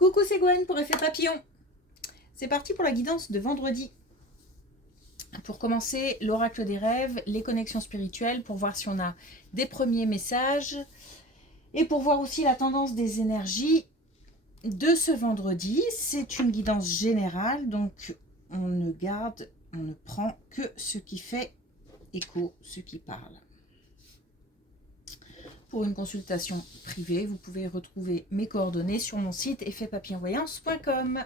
Coucou, c'est Gwen pour Effet Papillon. C'est parti pour la guidance de vendredi. Pour commencer, l'oracle des rêves, les connexions spirituelles, pour voir si on a des premiers messages et pour voir aussi la tendance des énergies de ce vendredi. C'est une guidance générale, donc on ne prend que ce qui fait écho, ce qui parle. Pour une consultation privée, vous pouvez retrouver mes coordonnées sur mon site effetpapillonvoyance.com.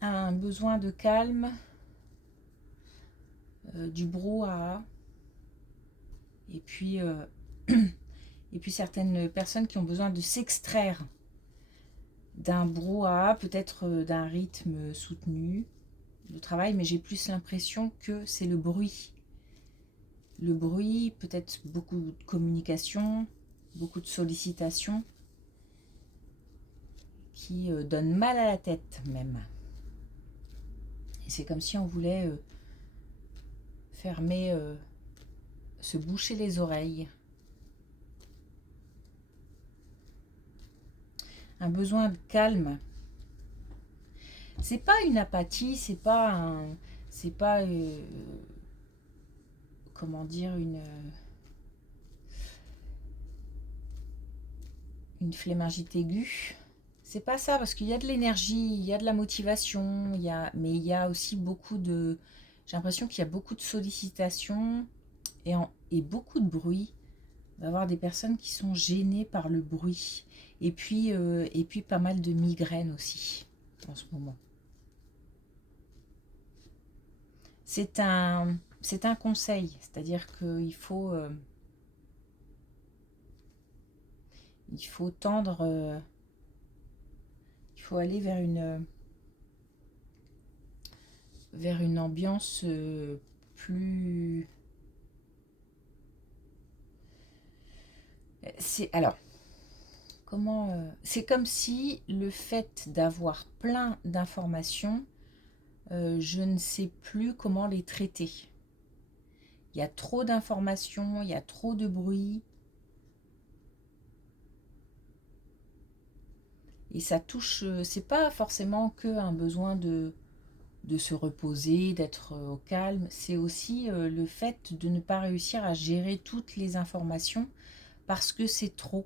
Un besoin de calme, du brouhaha, et puis certaines personnes qui ont besoin de s'extraire d'un brouhaha, peut-être d'un rythme soutenu de travail, mais j'ai plus l'impression que c'est le bruit. Le bruit, peut-être beaucoup de communication, beaucoup de sollicitations qui donnent mal à la tête même. Et c'est comme si on voulait fermer, se boucher les oreilles. Un besoin de calme. C'est pas une apathie, c'est pas comment dire, une flémingite aiguë. C'est pas ça, parce qu'il y a de l'énergie, il y a de la motivation, mais il y a aussi beaucoup de... J'ai l'impression qu'il y a beaucoup de sollicitations et beaucoup de bruit. On va avoir des personnes qui sont gênées par le bruit. Et puis pas mal de migraines aussi, en ce moment. C'est un conseil, c'est-à-dire qu'il faut... il faut tendre... il faut aller vers une ambiance plus... Alors, comment... c'est comme si le fait d'avoir plein d'informations, je ne sais plus comment les traiter. Il y a trop d'informations, il y a trop de bruit. Et ça touche, c'est pas forcément qu'un besoin de se reposer, d'être au calme, c'est aussi le fait de ne pas réussir à gérer toutes les informations parce que c'est trop.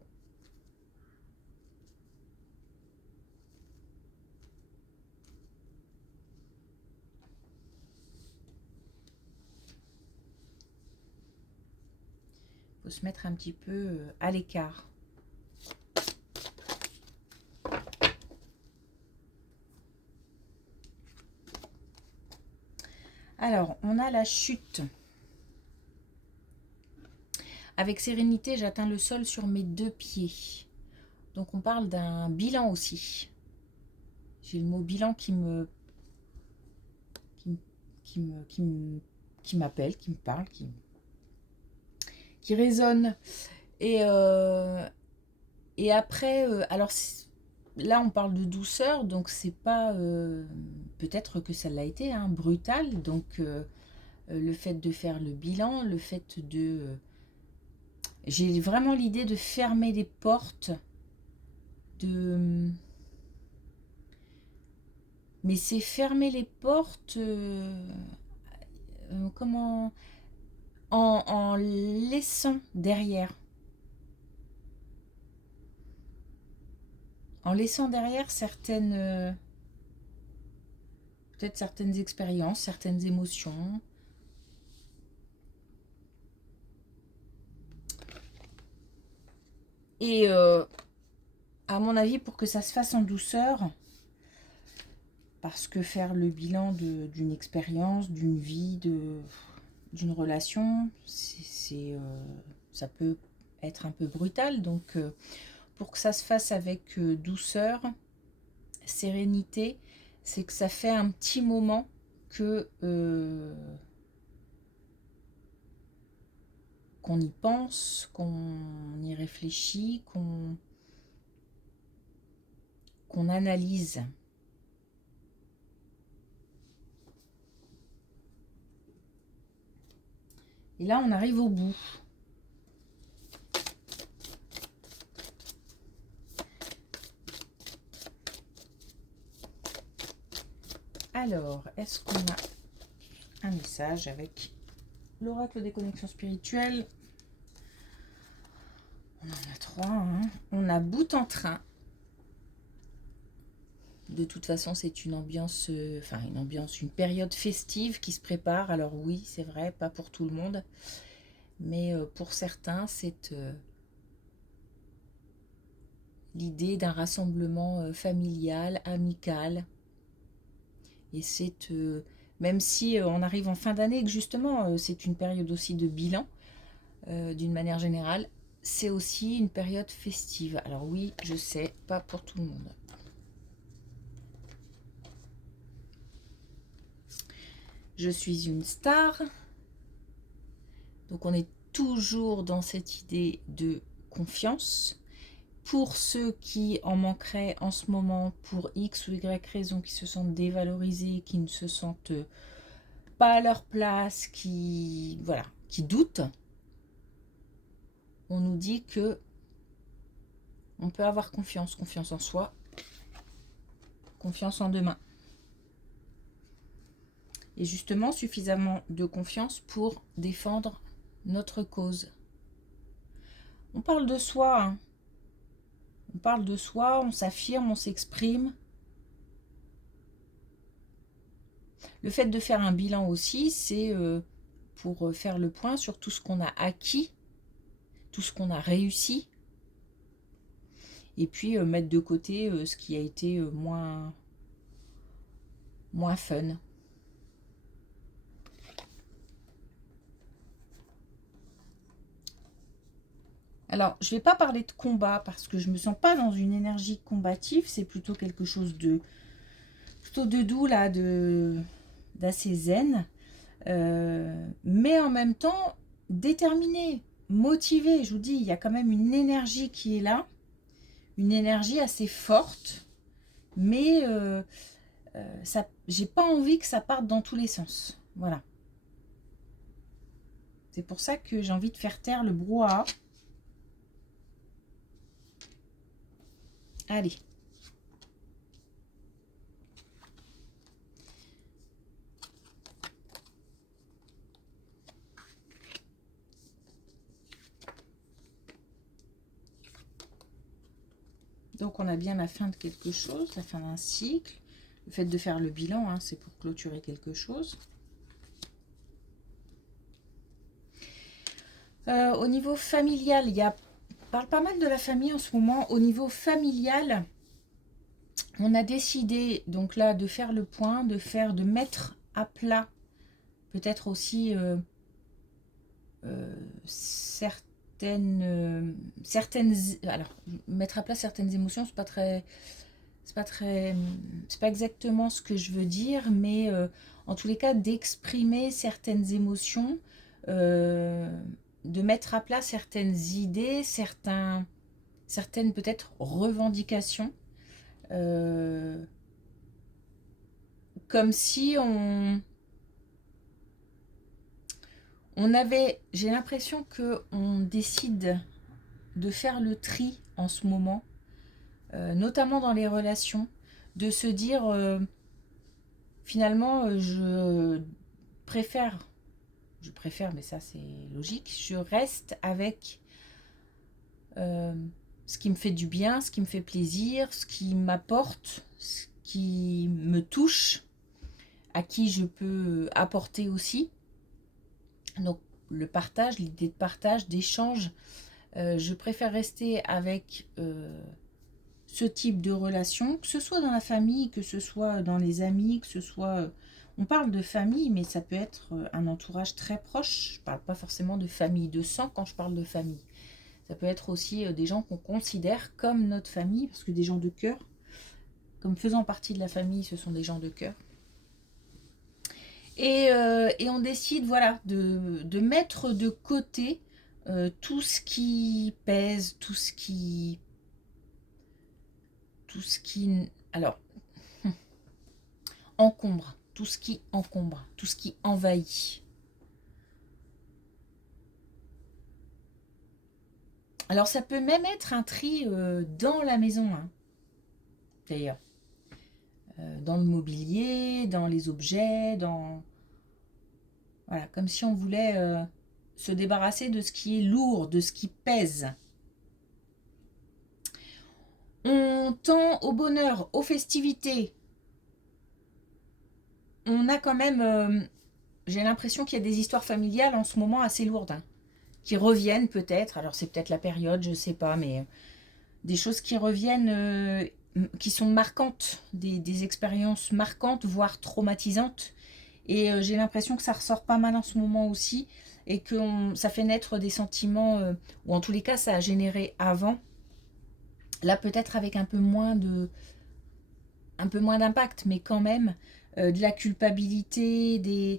Il faut se mettre un petit peu à l'écart. Alors, on a la chute. Avec sérénité, j'atteins le sol sur mes 2 pieds. Donc, on parle d'un bilan aussi. J'ai le mot bilan qui m'appelle, qui me parle, qui résonne. Et après, alors là, on parle de douceur, donc c'est pas... peut-être que ça l'a été, hein, brutal. Donc, le fait de faire le bilan, le fait de... j'ai vraiment l'idée de fermer les portes, de... Mais c'est fermer les portes... comment... en laissant derrière. En laissant derrière certaines... peut-être certaines expériences, certaines émotions. Et à mon avis, pour que ça se fasse en douceur, parce que faire le bilan d'une expérience, d'une vie, d'une relation, ça peut être un peu brutal. Donc, pour que ça se fasse avec douceur, sérénité, c'est que ça fait un petit moment que qu'on y pense, qu'on y réfléchit, qu'on analyse. Et là, on arrive au bout. Alors, est-ce qu'on a un message avec l'oracle des connexions spirituelles? On en a 3. Hein. On a bout en train. De toute façon, c'est une ambiance, une période festive qui se prépare. Alors oui, c'est vrai, pas pour tout le monde. Mais pour certains, c'est l'idée d'un rassemblement familial, amical. Et c'est, même si on arrive en fin d'année, que justement, c'est une période aussi de bilan, d'une manière générale, c'est aussi une période festive. Alors oui, je sais, pas pour tout le monde. Je suis une star. Donc on est toujours dans cette idée de confiance. Pour ceux qui en manqueraient en ce moment, pour X ou Y raison, qui se sentent dévalorisés, qui ne se sentent pas à leur place, qui doutent, on nous dit que on peut avoir confiance en soi, confiance en demain. Et justement, suffisamment de confiance pour défendre notre cause. On parle de soi, hein. On parle de soi, on s'affirme, on s'exprime. Le fait de faire un bilan aussi, c'est pour faire le point sur tout ce qu'on a acquis, tout ce qu'on a réussi, et puis mettre de côté ce qui a été moins fun. Alors, je ne vais pas parler de combat parce que je ne me sens pas dans une énergie combative, c'est plutôt quelque chose de doux, là, d'assez zen, mais en même temps déterminé, motivé. Je vous dis, il y a quand même une énergie qui est là, une énergie assez forte, mais j'ai pas envie que ça parte dans tous les sens. Voilà. C'est pour ça que j'ai envie de faire taire le brouhaha. Allez. Donc on a bien la fin de quelque chose, la fin d'un cycle. Le fait de faire le bilan, hein, c'est pour clôturer quelque chose. Au niveau familial, on parle pas mal de la famille en ce moment. Au niveau familial, on a décidé donc là de faire le point, de mettre à plat peut-être aussi certaines alors mettre à plat certaines émotions, c'est pas exactement ce que je veux dire, mais en tous les cas d'exprimer certaines émotions, de mettre à plat certaines idées, certaines peut-être revendications, comme si j'ai l'impression qu'on décide de faire le tri en ce moment, notamment dans les relations, de se dire finalement je préfère, mais ça c'est logique, je reste avec ce qui me fait du bien, ce qui me fait plaisir, ce qui m'apporte, ce qui me touche, à qui je peux apporter aussi. Donc le partage, l'idée de partage, d'échange, je préfère rester avec ce type de relation, que ce soit dans la famille, que ce soit dans les amis, que ce soit... on parle de famille, mais ça peut être un entourage très proche. Je ne parle pas forcément de famille de sang quand je parle de famille. Ça peut être aussi des gens qu'on considère comme notre famille, parce que des gens de cœur, comme faisant partie de la famille, ce sont des gens de cœur. Et on décide, voilà, de mettre de côté tout ce qui pèse, tout ce qui tout ce qui... Alors, encombre, tout ce qui encombre, tout ce qui envahit. Alors, ça peut même être un tri dans la maison, hein, d'ailleurs. Dans le mobilier, dans les objets, dans... Voilà, comme si on voulait se débarrasser de ce qui est lourd, de ce qui pèse. On tend au bonheur, aux festivités. On a quand même... j'ai l'impression qu'il y a des histoires familiales en ce moment assez lourdes, hein, qui reviennent peut-être. Alors c'est peut-être la période, je sais pas, mais des choses qui reviennent, qui sont marquantes, des expériences marquantes, voire traumatisantes. Et j'ai l'impression que ça ressort pas mal en ce moment aussi, et que ça fait naître des sentiments, ou en tous les cas ça a généré avant. Là peut-être avec un peu moins d'impact, mais quand même de la culpabilité, de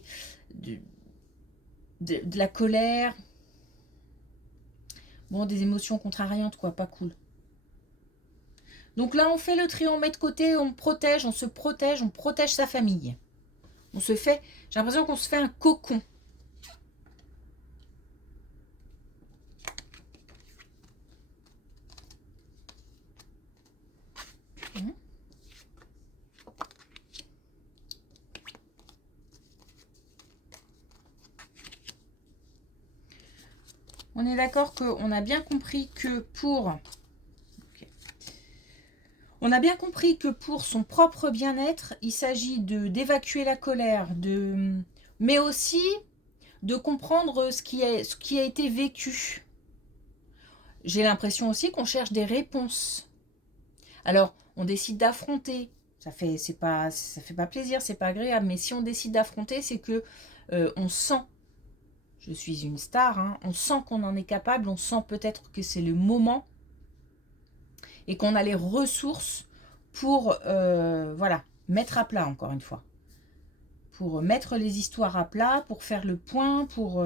la colère. Bon, des émotions contrariantes, quoi, pas cool. Donc là, on fait le tri, on met de côté, on protège, on se protège, on protège sa famille. On se fait, j'ai l'impression qu'on se fait un cocon. On est d'accord qu'on a bien compris que pour... On a bien compris que pour son propre bien-être, il s'agit d'évacuer la colère, mais aussi de comprendre ce qui a été vécu. J'ai l'impression aussi qu'on cherche des réponses. Alors, on décide d'affronter. Ça fait pas plaisir, c'est pas agréable. Mais si on décide d'affronter, c'est que on sent. Je suis une star. Hein, on sent qu'on en est capable. On sent peut-être que c'est le moment et qu'on a les ressources pour voilà, mettre à plat encore une fois. Pour mettre les histoires à plat, pour faire le point, pour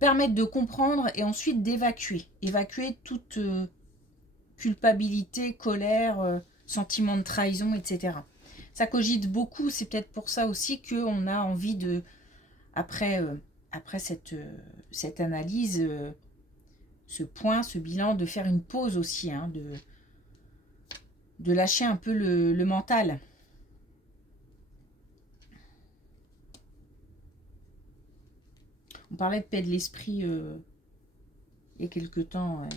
permettre de comprendre et ensuite d'évacuer. Évacuer toute culpabilité, colère, sentiment de trahison, etc. Ça cogite beaucoup, c'est peut-être pour ça aussi qu'on a envie de, après cette analyse, ce point, ce bilan, de faire une pause aussi, hein, de lâcher un peu le mental. On parlait de paix de l'esprit il y a quelque temps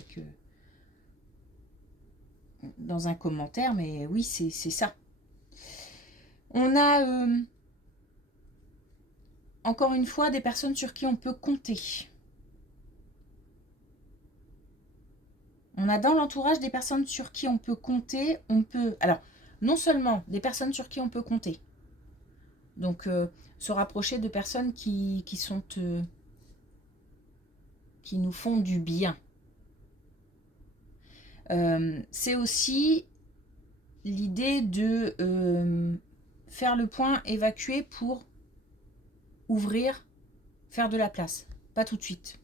dans un commentaire, mais oui, c'est ça. On a encore une fois des personnes sur qui on peut compter. On a dans l'entourage des personnes sur qui on peut compter. Alors, non seulement des personnes sur qui on peut compter, donc se rapprocher de personnes qui nous font du bien. C'est aussi l'idée de faire le point, évacuer pour ouvrir, faire de la place. Pas tout de suite.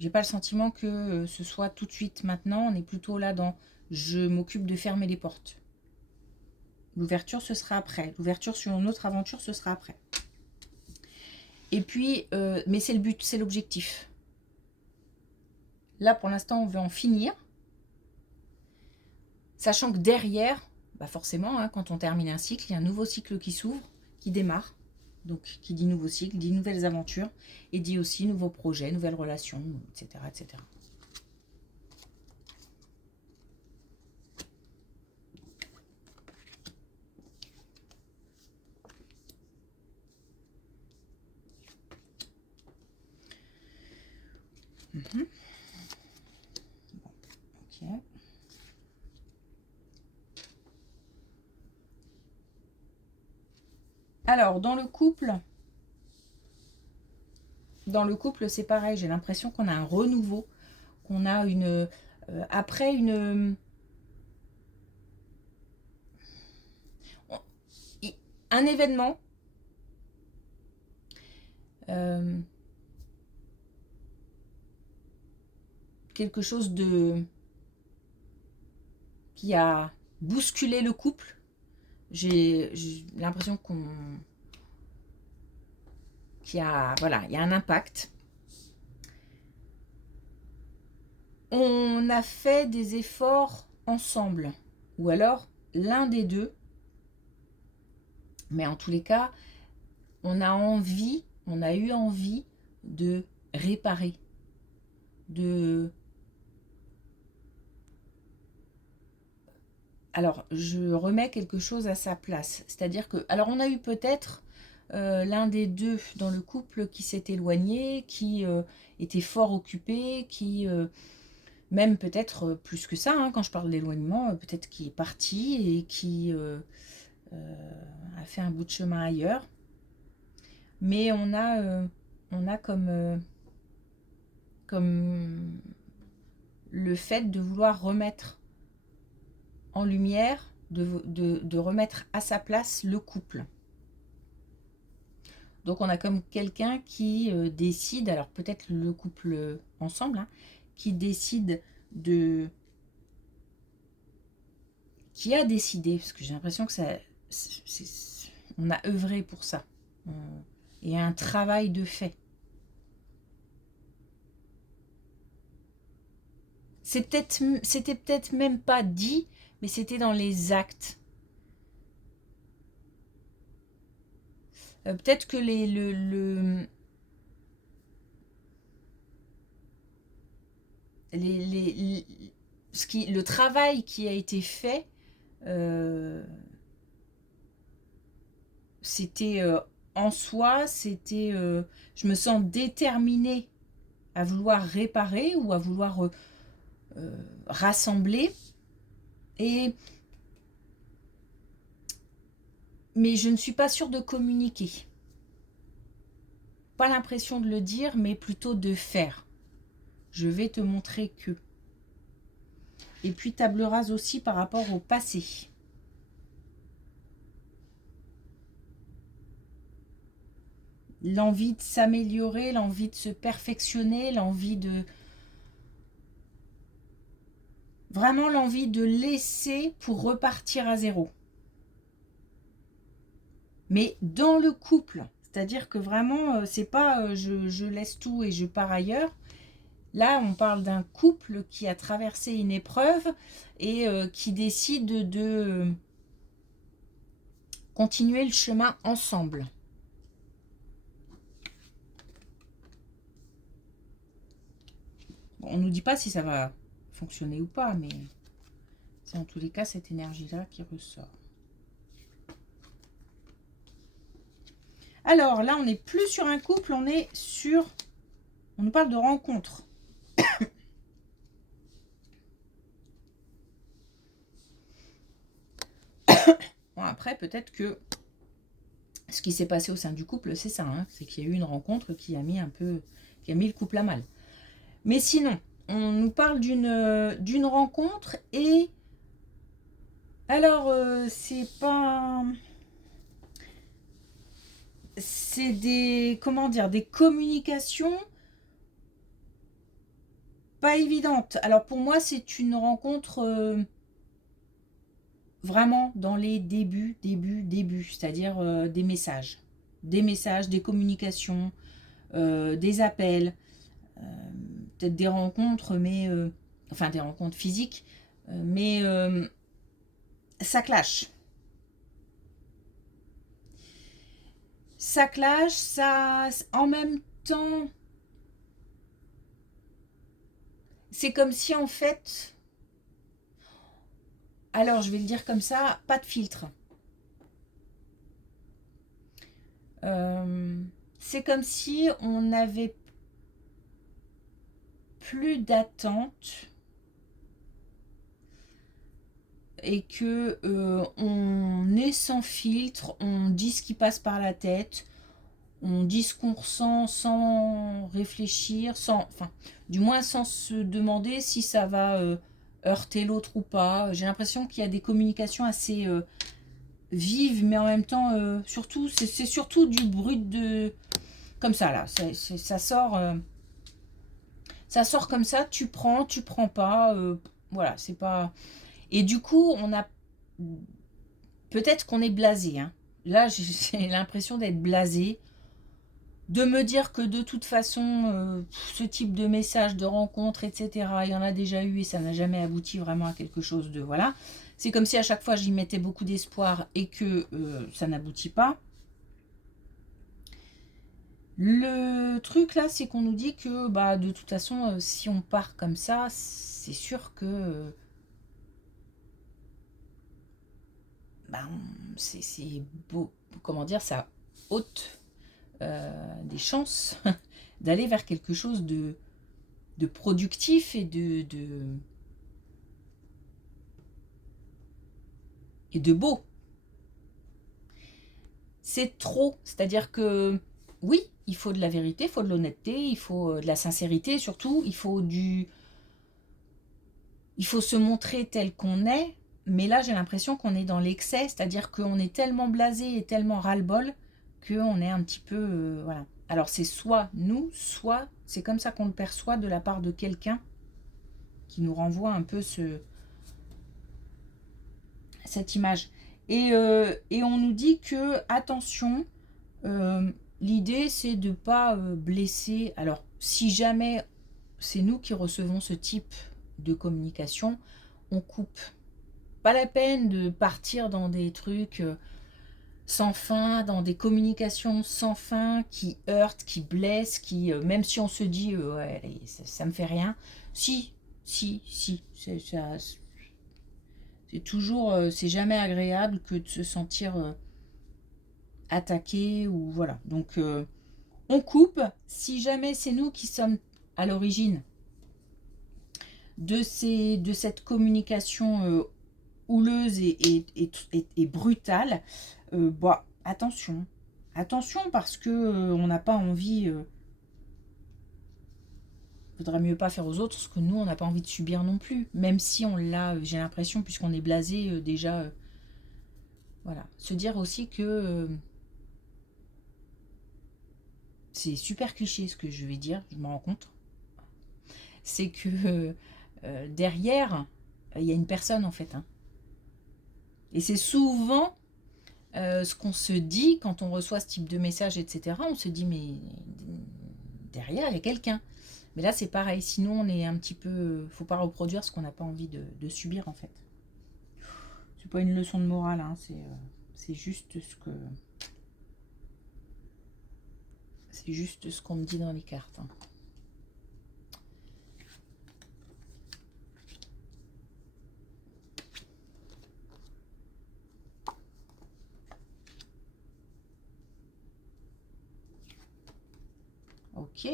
J'ai pas le sentiment que ce soit tout de suite maintenant. On est plutôt là dans je m'occupe de fermer les portes. L'ouverture, ce sera après. L'ouverture sur une autre aventure, ce sera après. Et puis, mais c'est le but, c'est l'objectif. Là, pour l'instant, on veut en finir. Sachant que derrière, bah forcément, hein, quand on termine un cycle, il y a un nouveau cycle qui s'ouvre, qui démarre. Donc, qui dit nouveau cycle, dit nouvelles aventures, et dit aussi nouveaux projets, nouvelles relations, etc. etc. Bon, ok. Alors, dans le couple, c'est pareil. J'ai l'impression qu'on a un renouveau, qu'on a après un événement. Quelque chose qui a bousculer le couple. J'ai l'impression qu'il y a, voilà, il y a un impact. On a fait des efforts ensemble, ou alors l'un des deux, mais en tous les cas, on a eu envie de réparer, Alors, je remets quelque chose à sa place, c'est-à-dire que, alors on a eu peut-être l'un des deux dans le couple qui s'est éloigné, qui était fort occupé, qui même peut-être plus que ça, hein, quand je parle d'éloignement, peut-être qui est parti et qui a fait un bout de chemin ailleurs. Mais on a comme le fait de vouloir remettre en lumière, de remettre à sa place le couple. Donc on a comme quelqu'un qui décide, alors peut-être le couple ensemble, hein, qui décide qui a décidé, parce que j'ai l'impression que on a œuvré pour ça. Et un travail de fait. C'était peut-être même pas dit, mais c'était dans les actes. Peut-être que le travail qui a été fait, c'était en soi, c'était je me sens déterminée à vouloir réparer ou à vouloir rassembler, mais je ne suis pas sûre de communiquer. Pas l'impression de le dire, mais plutôt de faire. Je vais te montrer que. Et puis table rase aussi par rapport au passé. L'envie de s'améliorer, l'envie de se perfectionner, l'envie de... Vraiment l'envie de laisser pour repartir à zéro. Mais dans le couple, c'est-à-dire que vraiment, c'est pas je laisse tout et je pars ailleurs. Là, on parle d'un couple qui a traversé une épreuve et qui décide de continuer le chemin ensemble. Bon, on ne nous dit pas si ça va fonctionner ou pas, mais c'est en tous les cas cette énergie-là qui ressort. Alors là, on n'est plus sur un couple, on est sur... On nous parle de rencontre. Bon, après, peut-être que ce qui s'est passé au sein du couple, c'est ça, hein, c'est qu'il y a eu une rencontre qui a mis le couple à mal. Mais sinon, on nous parle d'une rencontre et alors c'est pas, c'est des des communications pas évidentes. Alors pour moi, c'est une rencontre vraiment dans les débuts, c'est-à-dire des messages, des communications, des appels, peut-être des rencontres, mais enfin des rencontres physiques, mais ça clash. Ça clash, ça en même temps, c'est comme si en fait, alors je vais le dire comme ça, pas de filtre. C'est comme si on n'avait plus d'attente et que on est sans filtre, on dit ce qui passe par la tête, on dit ce qu'on ressent sans réfléchir, enfin, du moins sans se demander si ça va heurter l'autre ou pas. J'ai l'impression qu'il y a des communications assez vives, mais en même temps, surtout, c'est surtout du brut de... Comme ça, là, ça sort comme ça, tu prends pas, voilà, c'est pas... Et du coup, on a peut-être qu'on est blasé. Hein. Là, j'ai l'impression d'être blasé. De me dire que de toute façon, ce type de message, de rencontre, etc., il y en a déjà eu et ça n'a jamais abouti vraiment à quelque chose de... Voilà. C'est comme si à chaque fois j'y mettais beaucoup d'espoir et que ça n'aboutit pas. Le truc là, c'est qu'on nous dit que bah, de toute façon, si on part comme ça, c'est sûr que bah, c'est beau, comment dire, ça ôte des chances d'aller vers quelque chose de productif et de beau. C'est trop, c'est-à-dire que oui, il faut de la vérité, il faut de l'honnêteté, il faut de la sincérité surtout, il faut se montrer tel qu'on est, mais là j'ai l'impression qu'on est dans l'excès, c'est-à-dire qu'on est tellement blasé et tellement ras-le-bol qu'on est un petit peu... voilà. Alors c'est soit nous, soit c'est comme ça qu'on le perçoit de la part de quelqu'un qui nous renvoie un peu cette image. Et on nous dit que, attention, l'idée c'est de ne pas blesser. Alors, si jamais c'est nous qui recevons ce type de communication, on coupe. Pas la peine de partir dans des trucs sans fin, dans des communications sans fin qui heurtent, qui blessent, qui, même si on se dit ouais, ça me fait rien. Si, c'est toujours, c'est jamais agréable que de se sentir attaqué ou voilà. Donc on coupe. Si jamais c'est nous qui sommes à l'origine de cette communication houleuse et brutale, bah, attention parce que on n'a pas envie. Faudrait mieux pas faire aux autres ce que nous on n'a pas envie de subir non plus, même si on l'a, j'ai l'impression, puisqu'on est blasé déjà. Voilà, se dire aussi que c'est super cliché ce que je vais dire, je me rends compte. C'est que derrière, il y a une personne en fait. Hein. Et c'est souvent ce qu'on se dit quand on reçoit ce type de message, etc. On se dit, mais derrière, il y a quelqu'un. Mais là, c'est pareil. Sinon, on est un petit peu... faut pas reproduire ce qu'on n'a pas envie de subir, en fait. C'est pas une leçon de morale, hein. C'est juste ce que... C'est juste ce qu'on me dit dans les cartes. Hein. Ok.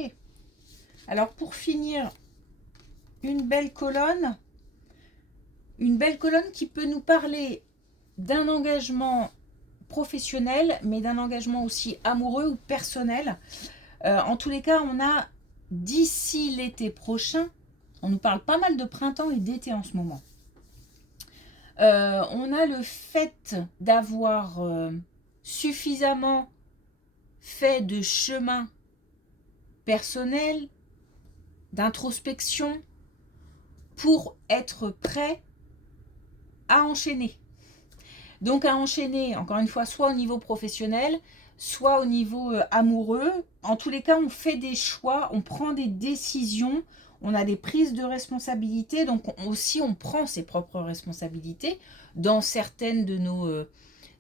Alors, pour finir, une belle colonne qui peut nous parler d'un engagement professionnel, mais d'un engagement aussi amoureux ou personnel. En tous les cas, on a d'ici l'été prochain, on nous parle pas mal de printemps et d'été en ce moment. On a le fait d'avoir suffisamment fait de chemin personnel, d'introspection, pour être prêt à enchaîner. Donc à enchaîner, encore une fois, soit au niveau professionnel, soit au niveau amoureux. En tous les cas, on fait des choix, on prend des décisions, on a des prises de responsabilité. Donc aussi, on prend ses propres responsabilités dans certaines de nos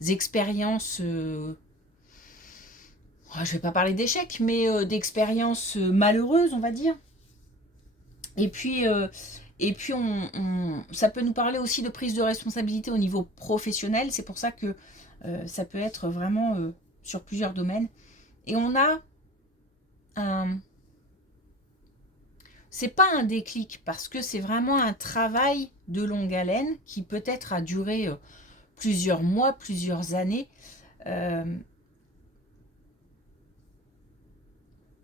expériences. Je ne vais pas parler d'échecs, mais d'expériences malheureuses, on va dire. Et puis ça peut nous parler aussi de prise de responsabilité au niveau professionnel. C'est pour ça que ça peut être vraiment sur plusieurs domaines. Et on a un... C'est pas un déclic, parce que c'est vraiment un travail de longue haleine qui peut-être a duré plusieurs mois, plusieurs années.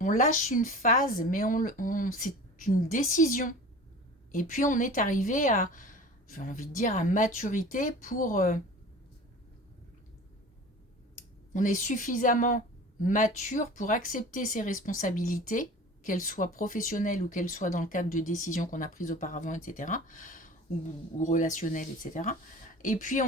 On lâche une phase, mais c'est une décision. Et puis on est arrivé à, j'ai envie de dire, à maturité pour... on est suffisamment mature pour accepter ses responsabilités, qu'elles soient professionnelles ou qu'elles soient dans le cadre de décisions qu'on a prises auparavant, etc., ou relationnelles, etc. Et puis,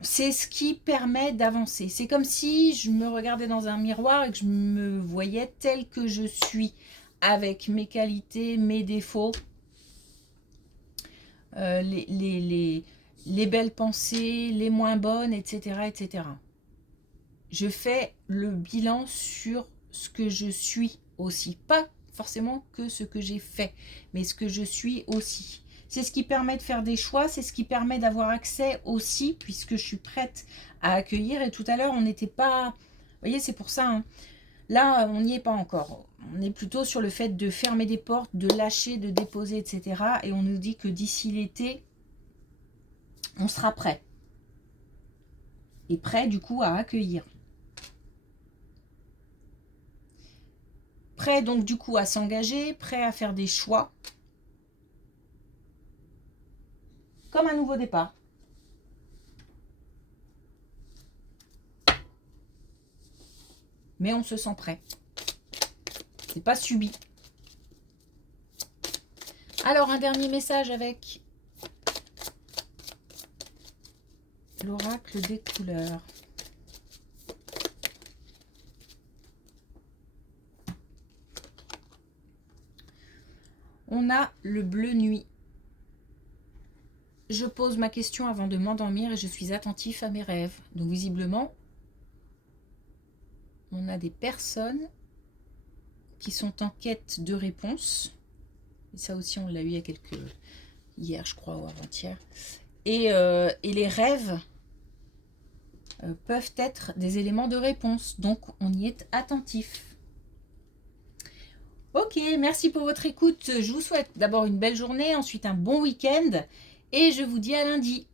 c'est ce qui permet d'avancer. C'est comme si je me regardais dans un miroir et que je me voyais telle que je suis, avec mes qualités, mes défauts, les belles pensées, les moins bonnes, etc., etc. Je fais le bilan sur ce que je suis aussi. Pas forcément que ce que j'ai fait, mais ce que je suis aussi. C'est ce qui permet de faire des choix, c'est ce qui permet d'avoir accès aussi, puisque je suis prête à accueillir. Et tout à l'heure, on n'était pas... Vous voyez, c'est pour ça, hein. Là, on n'y est pas encore. On est plutôt sur le fait de fermer des portes, de lâcher, de déposer, etc. Et on nous dit que d'ici l'été, on sera prêt. Et prêt, du coup, à accueillir. Prêt, donc, du coup, à s'engager, prêt à faire des choix. Comme un nouveau départ. Mais on se sent prêt. C'est pas subi. Alors, un dernier message avec l'oracle des couleurs. On a le bleu nuit. Je pose ma question avant de m'endormir et je suis attentif à mes rêves. Donc visiblement, on a des personnes qui sont en quête de réponses. Et ça aussi, on l'a eu il y a hier, je crois, ou avant-hier. Et les rêves peuvent être des éléments de réponse. Donc, on y est attentif. Ok, merci pour votre écoute. Je vous souhaite d'abord une belle journée, ensuite un bon week-end. Et je vous dis à lundi.